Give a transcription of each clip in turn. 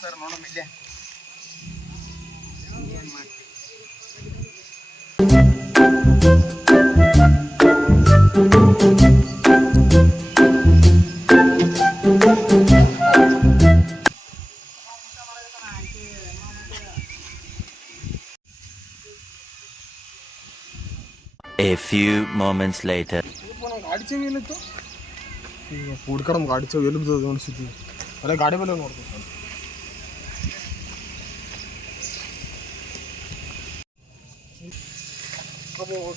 Sir ನೋಡೋಣ ಇಲ್ಲೇ ಏನು ಮಾಡ್ತೀವಿ. A few moments later. ಗಾಡಿ ಚೇವ್ ಏನಿತ್ತು ಈಗ ಹುಡ್ಕಡ ಗಾಡಿ ಚೇವ್ ಎಲ್ಲಿ ಬಿದ್ದದ ಅನಿಸಿದ್ವಿ ಅಲ್ಲೇ ಗಾಡಿ ಮೇಲೆ ನೋಡ್ಬೇಕು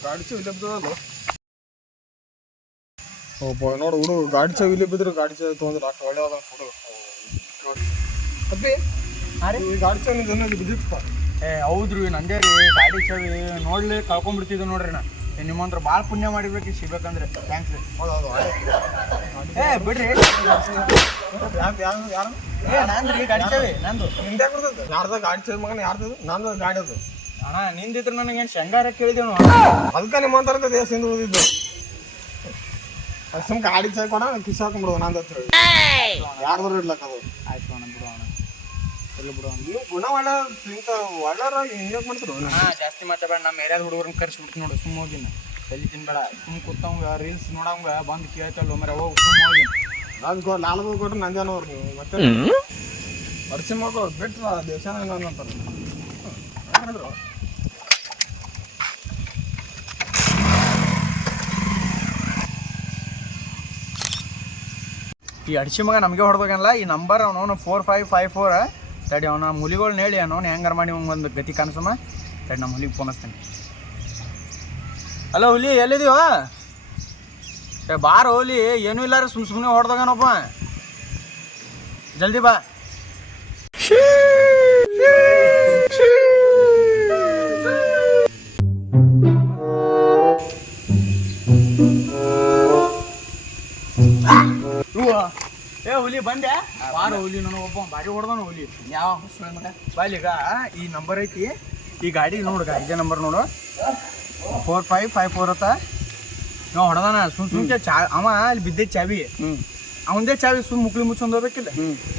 ಗಾಡಿ ಚೇವ್ ಇಲ್ಲೇ ಬಿದ್ದದಲ್ಲ ಒಬ್ಬ ನೋಡು ಹುಡುಗ ಗಾಡಿ ಚೇವ್ ಇಲ್ಲೇ ಬಿದ್ರೆ ಗಾಡಿ ಚೇವ್ ತೊಗೊಂಡ್ರೆ ಅಷ್ಟು ಒಳ್ಳೆಯದ ಹುಡುಗ ಅಪ್ಪಿ ಈ ಗಾಡಿ ಚೇವ್ ನಿಂದ ಬಿದ್ದಿತ್ತಪ್ಪ. ಹೌದ್ರಿ ನಂದೇ ರೀ ಗಾಡಿ ಚಾವಿ ನೋಡ್ಲಿ ಕಳ್ಕೊಂಡ್ಬಿಡ್ತಿದ್ವಿ ನೋಡ್ರಿ ನಾ ನಿಮ್ಮಂತ್ರ ಭಾಳ ಪುಣ್ಯ ಮಾಡಿಬೇಕು ಸಿಗ್ಬೇಕಂದ್ರೆ ಥ್ಯಾಂಕ್ಸ್ ರೀ. ಹೌದೌದು ಬಿಡ್ರಿ ಯಾರು ನಂದು ರೀ ಗಾಡಿ ಚಾವಿ ನಂದು. ನಿಂದೆ ಬರ್ತದೆ ಯಾರ್ದ ಗಾಡಿ ಚೇವ್ ಮಗನ ಯಾರ್ದು ನಂದು ಗಾಡಿ ಅದು ಅಣ್ಣ ನಿಂದಿದ್ರೆ ನನಗೇನು ಶಂಗಾರ ಕೇಳಿದೇವು ಅದಕ್ಕೆ ನಿಮ್ಮಂತ ದೇಶದಿಂದ ಉಳಿದಿದ್ದು ಸುಮ್ ಗಾಡಿ ಚೇವ್ ಕೊಡ ಕಿಸ್ ಹಾಕೊಂಡ್ಬಿಡುವ ನಂದು ಹತ್ರ ಯಾರ್ದಾರು ಇರ್ಲಕ್ಕ ಅದು. ಆಯ್ತು ಅಣ್ಣ ಬಿಡು ಅಣ್ಣ ಇಲ್ಲ ಬಿಡು ಅಣ್ಣ. ನೀವು ಗುಣ ಒಳ್ಳೆ ಒಳ್ಳೆಯವ್ರ ಹಿಂಗೆ ಮಾಡ್ತಿರು ಜಾಸ್ತಿ ಮಾತಾಡ ನಮ್ಮ ಏರಿಯಾದ ಹುಡುಗರನ್ನ ಕರ್ಸ್ಬಿಡ್ತು ನೋಡು ಸುಮ್ಮ ಹೋಗಿನ ತಲೆ ತಿನ್ಬೇಡ ಸುಮ್ಮ ಕೂತವಂಗ ರೀಲ್ಸ್ ನೋಡವಂಗ ಬಂದು ಕೇಳ್ತಲ್ಲ ಮರ ಹೋಗಿ ಸುಮ್ಮ ಹೋಗಿನ ನಾನು ನಾಲ್ಕು ಕೊಟ್ರೆ ನಂದೇನವ್ರು ನೀವು ಮತ್ತೆ ಪರಿಚಯ ಮಾಡ್ಕೋ ಬಿಟ್ರ ದೇಶ ಅಂತಾರೆ ಹೇಳಿದ್ರು. ಈ ಅಡಿಸಿ ಮಗ ನಮಗೆ ಹೊಡ್ಬೇಕಲ್ಲ ಈ ನಂಬರ್ ಅವನು 4554 ತಡಿ ಅವನ ಮುಲಿಗಳ್ನ ಹೇಳಿ ಅವನು ಹೆಂಗಾರ ಮಾಡಿ ಒಂದು ಗತಿ ಕನಸಮ್ಮ ತಡಿ ನಮ್ಮ ಹುಲಿಗೆ ಫೋನ್ ಹಚ್ತೀನಿ. ಹಲೋ ಹುಲಿ ಎಲ್ಲಿದೀವ ಬಾರ ಹುಲಿ ಏನೂ ಇಲ್ಲಾರ ಸುಮ್ಮನೆ ಹೊಡ್ದಾಗನಪ್ಪ ಜಲ್ದಿ ಬಾ. ಹುಲಿ ಬಂದೆ ಬಾರ ಹುಲಿ ನಾನು ಒಬ್ಬ ಬಾರಿ ಹೊಡ್ದಾನ ಹುಲಿ ಯಾವ ಬಾಲಿಗ ಈ ನಂಬರ್ ಐತಿ ಈ ಗಾಡಿ ನೋಡು ಇದೇ ನಂಬರ್ ನೋಡು 4554 ಅತ್ತ ನಾವು ಹೊಡೆದಾನ ಸುಮ್ಕೆ ಅವ ಅಲ್ಲಿ ಬಿದ್ದ ಚಾವಿ ಅವಂದೇ ಚಾವಿ ಮುಕ್ಳಿ ಮುಚ್ಕೊಂಡ್ ಹೋಗ್ಬೇಕಿಲ್ಲ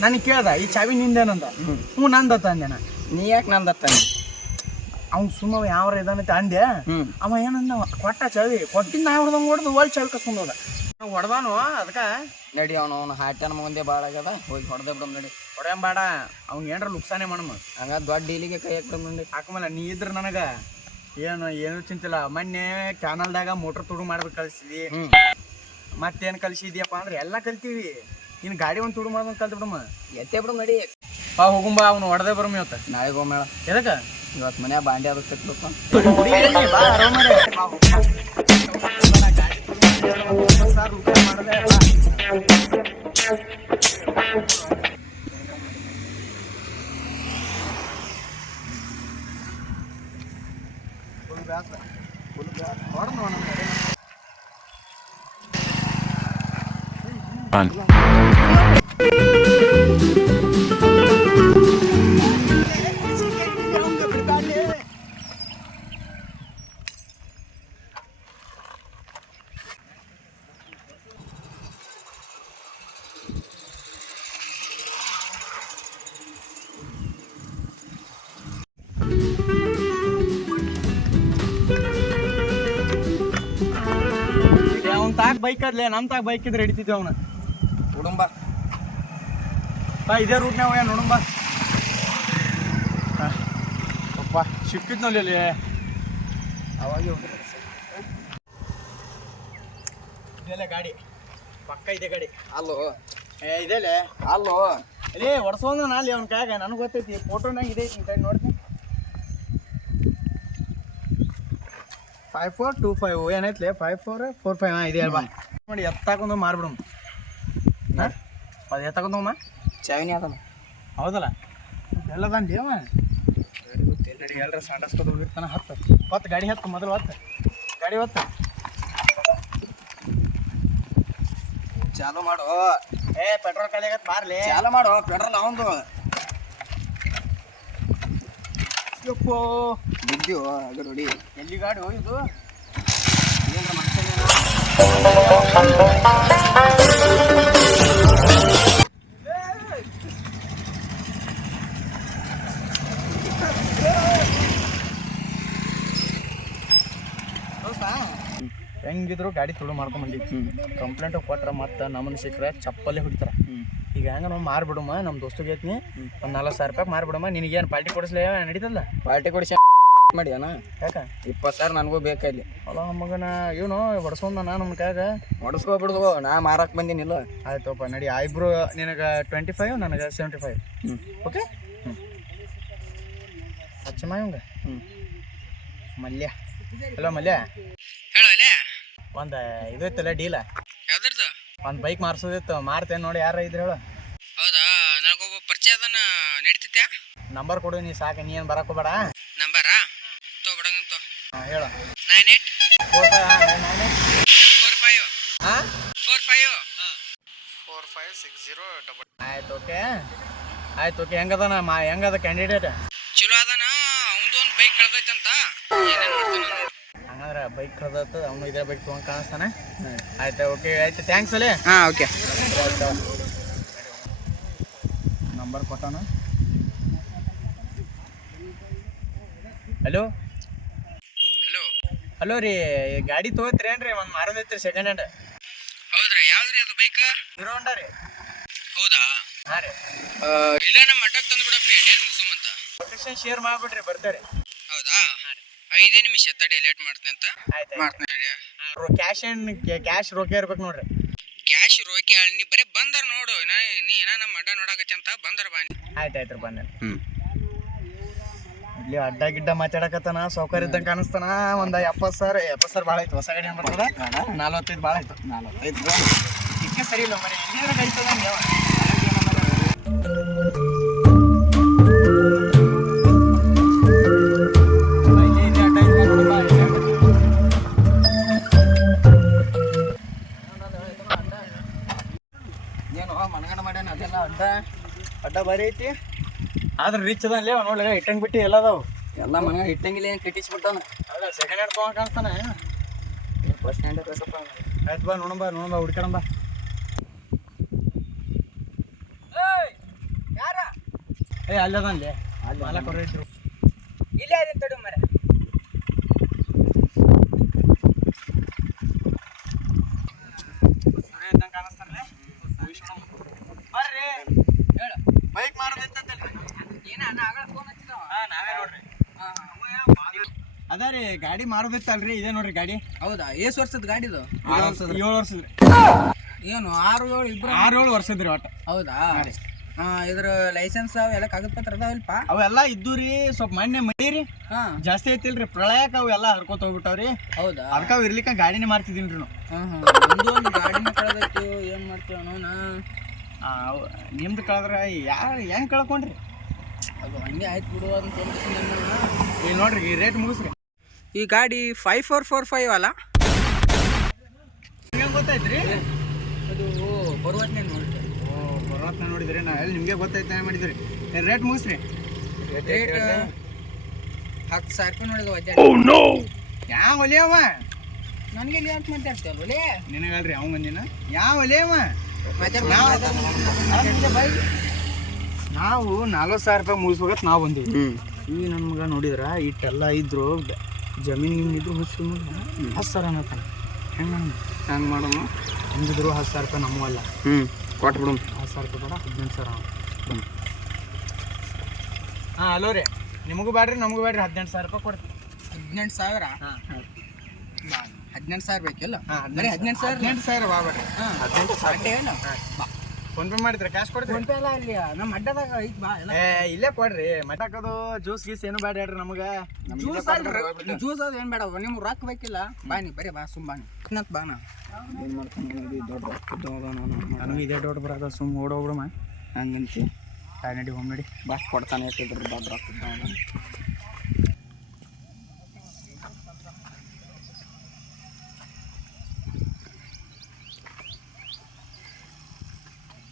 ನನಗೆ ಕೇಳ್ದ ಈ ಚಾವಿ ನಿಂದೇನಂದ ನಂದತ್ತ ಅಂದೇನ ನೀ ಯಾಕೆ ನಂದತ್ತ ಅವ್ನು ಸುಮ್ಮ ಯಾವ ಇದಾನೈತೆ ಅಂದೆ ಅವ ಏನಂದ ಕೊಟ್ಟ ಚಾವಿ ಕೊಟ್ಟಿನ ನಾ ಹೊಡೆದಂಗೆ ಹೊಡೆದು ಒಳ್ಳೆ ಚಾವಿ ಕಸ್ಕೊಂಡು ಹೋದ ಹೊಡೆದಾನು ಅದಕ್ಕೆ ನಡಿ ಅವನು ಹಾಟ್ಯಾನ ಮುಂದೆ ಭಾಳ ಆಗ್ಯದ ಹೋಗಿ ಹೊಡೆದೇ ಬಿಡಮ್ ನಡಿ ಹೊಡೆಯಂ ಬೇಡ ಅವ್ನು ಏನ್ರ ಲುಕ್ಸಾನೆ ಮಾಡಮ್ಮ ಹಂಗ ದೊಡ್ಡ ಡೀಲಿಗೆ ಕೈ ಹಾಕ್ಬಿಡಮ್ ನೋಡಿ ಹಾಕಮಲ್ಲ ನೀ ಇದ್ರ ನನಗೆ ಏನು ಚಿಂತಿಲ್ಲ ಮೊನ್ನೆ ಚಾನಲ್ದಾಗ ಮೋಟ್ರ್ ತುಡು ಮಾಡ್ಬೇಕು ಕಳಿಸಿದಿ ಮತ್ತೇನು ಕಲಿಸಿದ್ಯಪ್ಪ ಅಂದ್ರೆ ಎಲ್ಲ ಕಲ್ತೀವಿ ಇನ್ನು ಗಾಡಿ ಒಂದು ತುಡು ಮಾಡ್ದಂಗೆ ಕಲ್ತು ಬಿಡಮ್ಮ ಎತ್ತೇ ಬಿಡಮ್ ನಡಿ ಹೋಗುಂಬ ಅವ್ನು ಹೊಡೆದೇ ಬರಮ್ಮ ಇವತ್ತು ನಾಳೆಗೆ ಹೋಮೇಳ ಎದಕ್ಕೆ ಇವತ್ತು ಮನ್ಯಾಗ ಬಾಂಡೆ ಅದು ಕಟ್ಬೇಕು Run. ತಾಕ್ ಬೈಕ್ ಅದ್ಲೇ ನಮ್ಮ ತಾಕ್ ಬೈಕ್ ಇದ್ರೆ ಹಿಡಿತಿದ್ವಿ ಅವನ ಹುಡುಂಬ ಇದೇ ರೂಟ್ನಾಗ ನೋಡುಂಬ ಅಪ್ಪ ಸಿಕ್ಕಿದ್ನಲ್ಲಿ ಅಲ್ಲಿ ಅವಾಗ ಇದೆಲ್ಲ ಗಾಡಿ ಪಕ್ಕ ಇದೆ ಗಾಡಿ ಅಲ್ಲೋ ಇದೆಲ್ಲ ಅಲ್ಲೋ ಅಲ್ಲಿ ಹೊಡ್ಸೋದ ಅಲ್ಲಿ ಅವ್ನ ಕಾಯಾಗ ನನಗೆ ಗೊತ್ತೈತಿ ಫೋಟೋನಾಗ ಇದೆ ಐತಿ ನೋಡ್ತೀನಿ 5425 ಏನೈತ್ಲೆ 5445 ಇದೆ ಅಲ್ವಾ ನೋಡಿ ಎತ್ತಾಕೊಂಡು ಮಾರ್ಬಿಡು ಅದು ಎತ್ತಾಕೊಂಡಮ್ಮ ಚಾವಿನಿ ಅದಲ್ಲ ಹೌದಲ್ಲ ಎಲ್ಲದಂಡಿ ಅವ ನಡಿ ಎಲ್ಲರ ಸಂಡಸ್ಕೊಂಡು ಹೋಗಿರ್ತಾನ ಹತ್ತು ಗಾಡಿ ಹತ್ತು ಮೊದಲು ಗಾಡಿ ಚಾಲು ಮಾಡು ಪೆಟ್ರೋಲ್ ಖಾಲಿ ಆಗತ್ತೆ ಮಾರ್ಲಿ ಚಾಲು ಮಾಡು ಪೆಟ್ರೋಲ್ ಅವಂದು ಯಪ್ಪೋ ಬಿದ್ದೀವೋ ಅಗ ನೋಡಿ ಎಲ್ಲಿ ಗಾಡಿ ಹೋಗಿದ್ದು ಏನರ ಮನುಷ್ಯನೇನ ಹೆಂಗಿದ್ರು ಗಾಡಿ ತುಳು ಮಾಡ್ಕೊಂಬಂದಿ ಕಂಪ್ಲೇಂಟ್ ಕೊಟ್ರ ಮತ್ತೆ ನಮ್ಮನ್ನ ಸಿಕ್ಕರೆ ಚಪ್ಪಲ್ಲೇ ಹೊಡಿತಾರ. ಈಗ ಹೆಂಗ ನಾವು ಮಾರ್ಬಿಡಮ್ಮ, ನಮ್ಮ ದೋಸ್ತಿಗೆ ಐತ್ನಿ ಒಂದು 40,000 ರೂಪಾಯಿ ಮಾರ್ಬಿಡಮ್ಮ. ನಿನಗೇನು ಪಾರ್ಟಿ ಕೊಡಿಸ್ಲೇ ನಡೀತಲ್ಲ? ಪಾರ್ಟಿ ಕೊಡಿಸಿ ಮಾಡ್ಯಾನ ಯಾಕ 20,000 ನನಗೂ ಬೇಕಲ್ಲಿ. ಅಲ್ಲ ಮಗನ ಇವನು ಹೊಡ್ಸೋಣ ನಮ್ಮ ಕೈಯಾಗ. ಹೊಡಸ್ಕೊಬಿಡ್ದು, ನಾ ಮಾರಕ್ ಬಂದಿನಿಲ್ಲ. ಆಯ್ತಪ್ಪ ನಡಿ. ಇಬ್ರು ನಿನಗೆ 25 ನನಗೆ 75. ಓಕೆ. ಹಚ್ಚಮ್ಮ ಇವಂಗ. ಮಲ್ಯ. ಹಲೋ ಮಲ್ಯ, ಹೇಳಲೆ ಒಂದು ಇದು ಇತ್ತಲ್ಲ ಡೀಲ, ಯಾವ್ದ್ರದ್ದು? ಒಂದು ಬೈಕ್ ಮಾರ್ಸೋದಿತ್ತು. ಮಾರ್ತೇನೆ ನೋಡಿ, ಯಾರ ಇದ್ರೆ ಹೇಳು. ಹೌದಾ, ನನಗೊಬ್ಬ ಪರಿಚಯ ಅದನ್ನ ನಡೀತೈತ್ಯಾ? ನಂಬರ್ ಕೊಡು ನೀ ಸಾಕು, ನೀ ಏನು ಬರಕೋಬೇಡ. ನಂಬರಾ ತೊಗೊಬಿಡಂಗಂತ. ಹಾಂ ಹೇಳು. 98 45 ಹಾಂ 45 4560. ಆಯ್ತು ಓಕೆ. ಆಯ್ತು ಓಕೆ. ಹೆಂಗದ ಹೆಂಗದ ಕ್ಯಾಂಡಿಡೇಟ್? ಚಲೋ ಅದನ. ಅವಂದು ಒಂದು ಬೈಕ್ ಕಳ್ದೈತಂತ, ಏನೇನು ಮಾಡ್ತಾನ ನೋಡು. ಹಂಗಂದ್ರೆ ಬೈಕ್ ಕಳ್ದತ್ತು, ಅವನು ಇದೇ ಬೈಕ್ ತೊಗೊಂಡು ಕಾಣಿಸ್ತಾನೆ. ಆಯ್ತು ಓಕೆ. ಆಯ್ತು ಥ್ಯಾಂಕ್ಸ್ ಅಲ್ಲೇ. ಹಾಂ ಓಕೆ. ನಂಬರ್ ಕೊಟ್ಟಾನ. ಹಲೋ ಹಲೋ ಹಲೋ ರೀ, ಗಾಡಿ ತೊಗೋತೀರೇನ್ರಿ? ಒಂದು ಮಾರೋದೈತ್ರಿ ಸೆಕೆಂಡ್ ಹ್ಯಾಂಡ್. ಹೌದ್ರಾ? ಯಾವ್ದ್ರಿ ಅದು ಬೈಕ್? ಹೀರೋ ಹೋಂಡಾ ರೀ. ಹೌದಾ? ಹಾಂ ರೀ. ಇಲ್ಲ ನಮ್ಮ ಅಡ್ಡಕ್ಕೆ ತಂದು ಬಿಡಪ್ಪಿ, ಡೇಲ್ ಮುಗಿಸೋಮಂತ. ಲೊಕೇಶನ್ ಶೇರ್ ಮಾಡ್ಬಿಡ್ರಿ, ಬರ್ತಾರೆ. ಹೌದಾ? 5 ನಿಮಿಷ ತಡಿ, ಲೇಟ್ ಮಾಡ್ತೀನಿ ಅಂತ. ಆಯ್ತು ಮಾಡ್ತೀನಿ. ಕ್ಯಾಶ್ ರೊಕ್ಕ ಇರ್ಬೇಕು ನೋಡ್ರಿ. ಕ್ಯಾಶ್ ರೋಕಿ ನೀ ಬರೀ ಬಂದರ್ ನೋಡು. ನೀ ಏನ ನಮ್ಮ ಅಡ್ಡ ನೋಡಕತ್ತಿ ಅಂತ ಬಂದರ್ ಬಾನಿ. ಆಯ್ತು ಬಂದೆ. ಇಲ್ಲಿ ಅಡ್ಡ ಗಿಡ್ಡ ಮಾತಾಡಕತ್ತಾನ, ಸೌಕರ್ಯ ಇದ್ದಂಗೆ ಕಾಣಿಸ್ತಾನ. ಒಂದು 70,000 ಭಾಳ ಆಯ್ತು. ಹೊಸ ಗಾಡಿ ಬರ್ತದ 45 ಭಾಳ ಆಯ್ತು. 45 ಇದಕ್ಕೆ ಸರಿ ಇಲ್ಲ ಮರಿ. ಎಲ್ಲಿಯಾರ ಗಾಡಿ ತಗೊಂಡು ಏನು ಮನಗಂಡ ಮಾಡ್ಯಾನ ಅದೆಲ್ಲ ಅಡ್ಡ ಅಡ್ಡ ಬಾರಿ ಐತಿ. ಆದ್ರೆ ರಿಚ್ ಅದ ಅಲ್ಲೇ ನೋಡ್ಲಿ, ಇಟ್ಟಂಗೆ ಬಿಟ್ಟು ಎಲ್ಲ ಅದಾವು. ಎಲ್ಲ ಮನ ಇಟ್ಟಂಗಿಲ್ಲ, ಏನು ಕಟ್ಟಿಸ್ಬಿಟ್ಟಾನ. ಹೌದಾ? ಸೆಕೆಂಡ್ ಹ್ಯಾಂಡ್ ತೊಗೊಂಡು ಕಾಣಿಸ್ತಾನೆ. ಫಸ್ಟ್ ಹ್ಯಾಂಡ್ ಬೇಕಪ್ಪ. ಆಯ್ತು ಬಾ, ನೋಡಂಬ ಹುಡ್ಕಣಂಬ. ಅಲ್ಲದ ಅಲ್ಲಿ ಮಾಲಕ್ ಹೊರ ಇದ್ರು. ಇಲ್ಲೇ ಅದನ್ನ ತಡು ಮರ. ಬೈಕ್ ಮಾರೋದೈತಂತಲ್ರಿ? ನಾವೇ ನೋಡ್ರಿ. ಅದ ರೀ ಗಾಡಿ ಮಾರೋದಿತ್ತಲ್ರಿ, ಇದೇ ನೋಡ್ರಿ ಗಾಡಿ. ಹೌದಾ? ಎಷ್ಟು ವರ್ಷದ ಗಾಡಿದು? 7 ವರ್ಷದ್ರಿ. ಏನು 6-7 ಇಬ್ರು? 6-7 ವರ್ಷದ್ರಿ ಒಟ್ಟು. ಹೌದಾ? ಇದ್ರ ಲೈಸೆನ್ಸ್ ಅವೆಲ್ಲ ಕಾಗದ ಪತ್ರ ಅದಾವಲ್ಪ? ಅವೆಲ್ಲ ಇದ್ದು ರೀ. ಸ್ವಲ್ಪ ಮೊನ್ನೆ ಮಳೀರಿ ಜಾಸ್ತಿ ಐತಿಲ್ರಿ, ಪ್ರಳಯಕ್ಕೆ ಅವೆಲ್ಲ ಹರ್ಕೋತ ಹೋಗ್ಬಿಟ್ಟಾವ್ರಿ. ಹೌದಾ? ಅದಕ್ಕೆ ಅವು ಇರ್ಲಿಕ್ಕೆ ಗಾಡಿನೇ ಮಾರ್ತಿದ್ದೀನಿ ರೀ ನಾವು. ನಿಮ್ದು ಒಂದು ಗಾಡಿನ ಕಳೆದೈತು, ಏನು ಮಾಡ್ತೀವಿ ನೋನ? ನಿಮ್ದು ಕಳೆದ್ರೆ ಯಾರು ಹೆಂಗೆ ಕಳ್ಕೊಂಡ್ರಿ? ಅದು ಹಂಗೆ ಆಯ್ತು ಬಿಡು ಅಂತ ಈಗ ನೋಡ್ರಿ, ಈ ರೇಟ್ ಮುಗಿಸ್ರಿ. ಈ ಗಾಡಿ 5445 ಅಲ್ಲ? ನಿಮ್ಗೆ ಗೊತ್ತಾಯ್ತ್ರಿ? ಅದು ಬರುವತ್ನೇ ನೋಡಿ. ಬರೋತ್ನ ನೋಡಿದ್ರಿ? ನಾ ಎಲ್ಲಿ ನಿಮಗೆ ಗೊತ್ತಾಯ್ತಾನೆ ಮಾಡಿದ್ರಿ. ರೇಟ್ ಮುಗಿಸ್ರಿ. ರೇಟ್ 10,000 ರೂಪಾಯಿ ನೋಡಿದ ವಜ್ಜ. ಯಾವ ಒಲೆಯವ? ನನಗೆ ಇಲ್ಲಿ ಯಾಕೆ ಮಾತಾಡ್ತೀವಲ್ಲ ಒಲೆ? ನಿನಗಲ್ರಿ ಅವ ಮಂದಿನ. ಯಾವ ಒಲೆಯವ? ನಾವು 40,000 ರೂಪಾಯಿ ಮುಗಿಸ್ಬೇಕತ್ ನಾವು ಬಂದೀವಿ. ಈ ನನ್ನ ಮಗ ನೋಡಿದ್ರ ಇಟ್ಟೆಲ್ಲ ಇದ್ರು, ಜಮೀನು ಇದ್ರು ಹುಚ್ಚು 10,000 ಅನ್ನತ್ತಾನ. ಹಂಗೆ ಮಾಡೋಣ. ಹೆಂಗಿದ್ರು 10,000 ರೂಪಾಯಿ ನಮ್ಮಲ್ಲ. ಕೊಟ್ಬಿಡು. 10,000 ರೂಪಾಯಿ ಬೇಡ, 18,000. ಹಾಂ ಹಲೋ ರೀ. ನಿಮಗೂ ಬೇಡ್ರಿ ನಮಗೂ ಬೇಡ್ರಿ, 18,000 ರೂಪಾಯಿ ಕೊಡ್ತೀನಿ. 18,000? ಹಾಂ 18,000 ಬೇಕಿಲ್ಲ? ಹಾಂ 18,000 ಬಾಬೇಡ್ರಿ. 18,000 ಫೋನ್ ಪೇ ಮಾಡಿದ್ರೆ ಕ್ಯಾಶ್ ಕೊಡ್ತೀವಿ. ಫೋನ್ ಪೇ ಎಲ್ಲ ಇಲ್ಲಿ ನಮ್ಮ ಅಡ್ಡದಾಗ ಐತಿ ಬಾ. ಇಲ್ಲೇ ಕೊಡ್ರಿ. ಮಟಾಕದು ಜ್ಯೂಸ್ ಗೀಸ್ ಏನು ಬೇಡ ಹೇಳ್ರಿ ನಮಗೆ. ಜ್ಯೂಸ್ ಅಲ್ರಿ, ಜ್ಯೂಸ್ ಅದು ಏನು ಬೇಡ, ನಿಮ್ಗೆ ರೊಕ್ಕ ಬೇಕಿಲ್ಲ. ಬಾನಿ ಬರೀ ಬಾ, ಸುಮ್ ಬಾನಿ ಇನ್ನತ್ ಬಾನ. ಏನು ಮಾಡ್ತಾನೆ ದೊಡ್ಡ ರೊಕ್ಕ? ನನಗೂ ಇದೇ ದೊಡ್ಡ ಬರೋದ, ಸುಮ್ಮ ಓಡೋಗ್ಬಿಡಮ್ಮ. ಹಂಗಂತಿ ನಡಿ ಹೋಮ್ ನಡಿ. ಬಾ, ಕೊಡ್ತಾನೆ ಇಟ್ಟಿದ್ರು ದೊಡ್ಡ ರೊಕ್ಕ.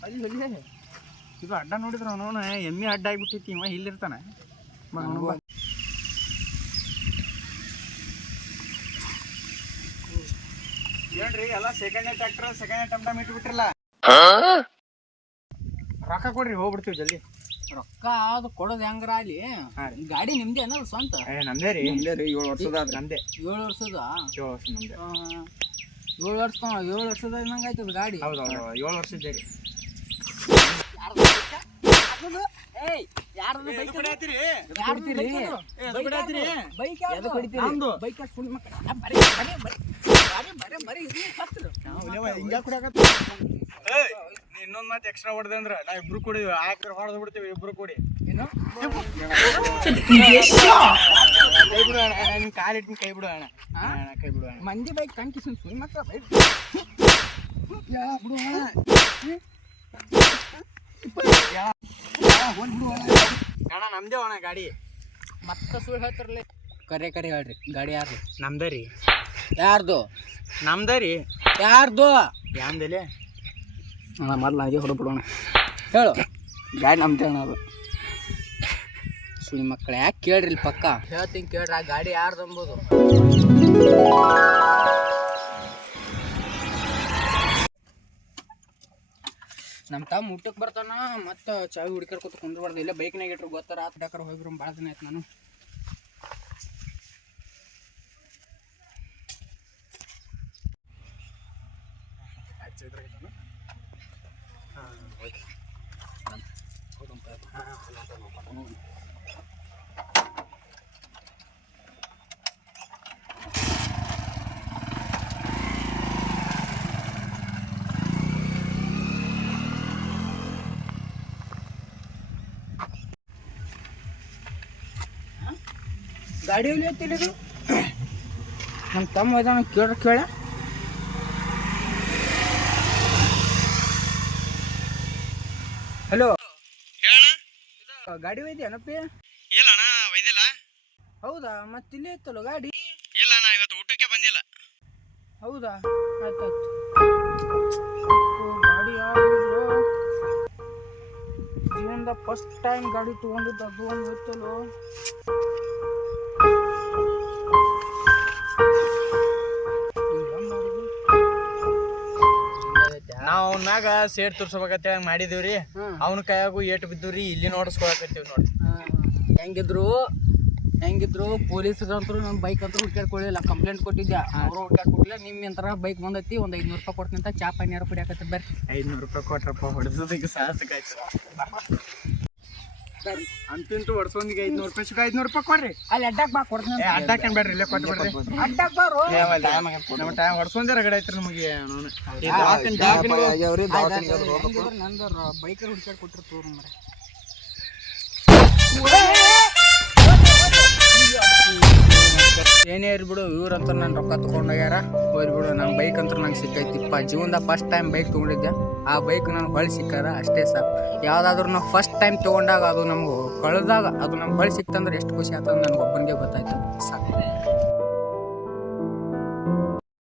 ಅಲ್ಲಿ ಇದು ಅಡ್ಡ ನೋಡಿದ್ರ ಅವನು ಎಮ್ಮೆ ಅಡ್ಡ ಆಗಿಬಿಟ್ಟೈತಿ. ಇವ ಇಲ್ಲಿರ್ತಾನೆ. ಮಾಡ್ರಿ ಎಲ್ಲ ಸೆಕೆಂಡ್ ಟ್ರ್ಯಾಕ್ಟರ್ ಸೆಕೆಂಡ್ ಟಮ್ ಇಟ್ಬಿಟ್ರಲ್ಲ ರೊಕ್ಕ ಕೊಡ್ರಿ ಹೋಗ್ಬಿಡ್ತೀವಿ ಜಲ್ದಿ. ರೊಕ್ಕ ಅದು ಕೊಡೋದು ಹೆಂಗ್ರ ಅಲ್ಲಿ ಗಾಡಿ ನಿಮ್ದೇ ಅನ್ನೋದು ಸ್ವಂತ? ನಮ್ದೇ ರೀ 7 ವರ್ಷದ ನಮ್ದೇ 7 ವರ್ಷದ 7 ವರ್ಷ ನಮ್ದೇ. 7 ವರ್ಷದ ನಂಗೆ ಆಯ್ತದ ಗಾಡಿ. ಹೌದು 7 ವರ್ಷ ಇದ್ದೇ ರೀ. ಇನ್ನೊಂದ್ ಮಾತು ಎಕ್ಸ್ಟ್ರಾ ಹೊಡೆದೆ ಅಂದ್ರ ನಾವ್ ಇಬ್ರು ಕೂಡಿ ಹಾಕ್ರೆ ಹೊಡೆದ್ ಬಿಡ್ತೀವಿ ಇಬ್ರು ಕೂಡಿ. ಏನು ಕೈ ಬಿಡು ಅಣ್ಣ, ನಿನ್ ಕಾಲಿಟ್ಟು ಕೈ ಬಿಡು ಅಣ್ಣ. ಕೈ ಬಿಡು ಅಣ್ಣ. ಮಂದಿ ಬೈಕ್ ಕನ್ಕಿಸನ್ ಸುಳಿ ಮಕ್ಕಳ ಬೈಕ್ ಅಣ್ಣ ನಮ್ದೇ ಅಣ್ಣ ಗಾಡಿ. ಮತ್ತ ಸುಳ್ಳು ಹೇಳ್ತಾರಲ್ಲ. ಕರೆ ಹೇಳ್ರಿ ಗಾಡಿ ಯಾರ್ದು? ನಮ್ದೇ ರೀ. ಯಾರ್ದು? ನಮ್ದೇ ರೀ. ಯಾರ್ದು? ಯಾಂದೇಲೆ ಅಣ್ಣ ಮೊದ್ಲು ಹಾಗೆ ಹೊರಬಿಡೋಣ. ಹೇಳು ಗಾಡಿ ನಮ್ದೇ ಅಣ್ಣ ಅದು. ಸುಳಿ ಮಕ್ಕಳು ಯಾಕೆ ಕೇಳ್ರಿ ಪಕ್ಕ ಹೇಳ್ತೀನಿ ಕೇಳ್ರಿ. ಆ ಗಾಡಿ ಯಾರ್ದು ಅಂಬೋದು. ನಮ್ಮ ತಮ್ಮ ಊಟಕ್ಕೆ ಬರ್ತಾನ ಮತ್ತು ಚಾವಿ ಹುಡ್ಕರ್ ಕೂತ್ ಕುಂದ್ರಬಾರ್ದು. ಇಲ್ಲ ಬೈಕ್ನಾಗ ಇಟ್ರು ಗೊತ್ತಾರ ಆತಡಕರ ಹೋಗಿರು ಭಾಳ ದಿನ ಆಯ್ತು ನಾನು. ಗಾಡಿ ಹೊಲಿಯತ್ತಿಲ್ಲ ನಮ್ಮ ತಮ್ಮ ಇದಾನ ಕೇಳ. ಹಲೋ ಹೇಳಣ್ಣ. ಗಾಡಿ ಒಯ್ದೇನಪ್ಪಿ? ಇಲ್ಲ ಅಣ್ಣ ಒಯ್ದಿಲ್ಲ. ಹೌದಾ? ಮತ್ತೆ ಇಲ್ಲೇ ಇತ್ತಲ್ಲ ಗಾಡಿ. ಇಲ್ಲ ಅಣ್ಣ ಇವತ್ತು ಊಟಕ್ಕೆ ಬಂದಿಲ್ಲ. ಹೌದಾ? ಆಯ್ತಾಯ್ತು. ಗಾಡಿ ಯಾರು ಜೀವನದ ಫಸ್ಟ್ ಟೈಮ್ ಗಾಡಿ ತೊಗೊಂಡಿದ್ದು ಅದು ಒಂದು ಇತ್ತಲ್ಲೋ. ನಾವ್ ಅವ್ನ ಮ್ಯಾಗ ಸೇಡ್ ತುರ್ಸ್ಬೇಕಂತ ಮಾಡಿದೀವ್ರಿ. ಅವ್ನ ಕೈಯಾಗು ಏಟು ಬಿದ್ದವ್ರಿ. ಇಲ್ಲಿ ನೋಡಿಸ್ಕೊಳಕತ್ತೀವಿ ನೋಡಿ. ಹೆಂಗಿದ್ರು ಪೊಲೀಸರು ಅಂತೂ ನನ್ನ ಬೈಕ್ ಅಂತೂ ಹುಡ್ಕಾಡ್ಕೊಳ್ಳಿಲ್ಲ. ಕಂಪ್ಲೇಂಟ್ ಕೊಟ್ಟಿದ್ದೆ, ಅವರು ಹುಡ್ಕಾಡ್ಕೊಟ್ಟಿಲ್ಲ. ನಿಮ್ಮ ಯಂತ್ರ ಬೈಕ್ ಬಂದೈತಿ, ಒಂದು 500 ರೂಪಾಯಿ ಕೊಡ್ತೀನಿ ಅಂತ ಚಾ ಪಾನಿ ಯಾರು ಕುಡಿಯಾಕತ್ತಿ. ಬರ್ರಿ 500 ರೂಪಾಯಿ ಕೊಟ್ರಪ್ಪ ಹೊಡೆದಕ್ಕೆ ಸಾಹಸಕ್ಕಾಯ್ತು. ಅಂತಂತೂ ಹೊಡ್ಸೊಂದಿಗೆ 500 ರೂಪಾಯಿ ಸಿಕ್ಕ. 500 ರೂಪಾಯಿ ಕೊಡ್ರಿ. ಅಲ್ಲಿ ಅಡ್ಡಕ್ಕೆ ಬಾ ಕೊಡ್ತೀನಿ. ಅಡ್ಡಾಕನ್ ಬೇಡ್ರಿ, ಇಲ್ಲೇ ಕೊಟ್ಟು ಬಿಡ್ರಿ. ಅಡ್ಡಕ್ಕೆ ಬಾರು. ನಮ್ಮ ಟೈಮ್ ಹೊಡ್ಸೊಂದೇ ರಗಡ ಐತ್ರಿ ನಮಗೆ. ನಂದು ಬೈಕರ್ ಹುಡ್ಕಾಡ್ ಕೊಟ್ಟರು ತೋರ್ ಮರ. ಏನೇ ಇರ್ಬಿಡು, ಇವ್ರಂತ ನಾನು ರೊಕ್ಕ ತೊಗೊಂಡೋಗ್ಯಾರ. ಹೋಗ್ಬಿಡು, ನನ್ನ ಬೈಕ್ ಅಂತ ನಂಗೆ ಸಿಕ್ಕೈತಿಪ್ಪ. ಜೀವನದಾಗ ಫಸ್ಟ್ ಟೈಮ್ ಬೈಕ್ ತೊಗೊಂಡಿದ್ದೆ. ಆ ಬೈಕ್ ನನಗೆ ಹೊಳಿ ಸಿಕ್ಕಾರ ಅಷ್ಟೇ ಸಾಕು. ಯಾವುದಾದ್ರೂ ನಾವು ಫಸ್ಟ್ ಟೈಮ್ ತೊಗೊಂಡಾಗ ಅದು ನಮ್ಗೆ ಕಳೆದಾಗ ಅದು ನಮ್ಗೆ ಹೊಳಿ ಸಿಕ್ತಂದ್ರೆ ಎಷ್ಟು ಖುಷಿ ಆಗ್ತದೆ ನನಗೆ ಒಬ್ಬನಿಗೆ ಗೊತ್ತಾಯ್ತು. ಸಾಕು.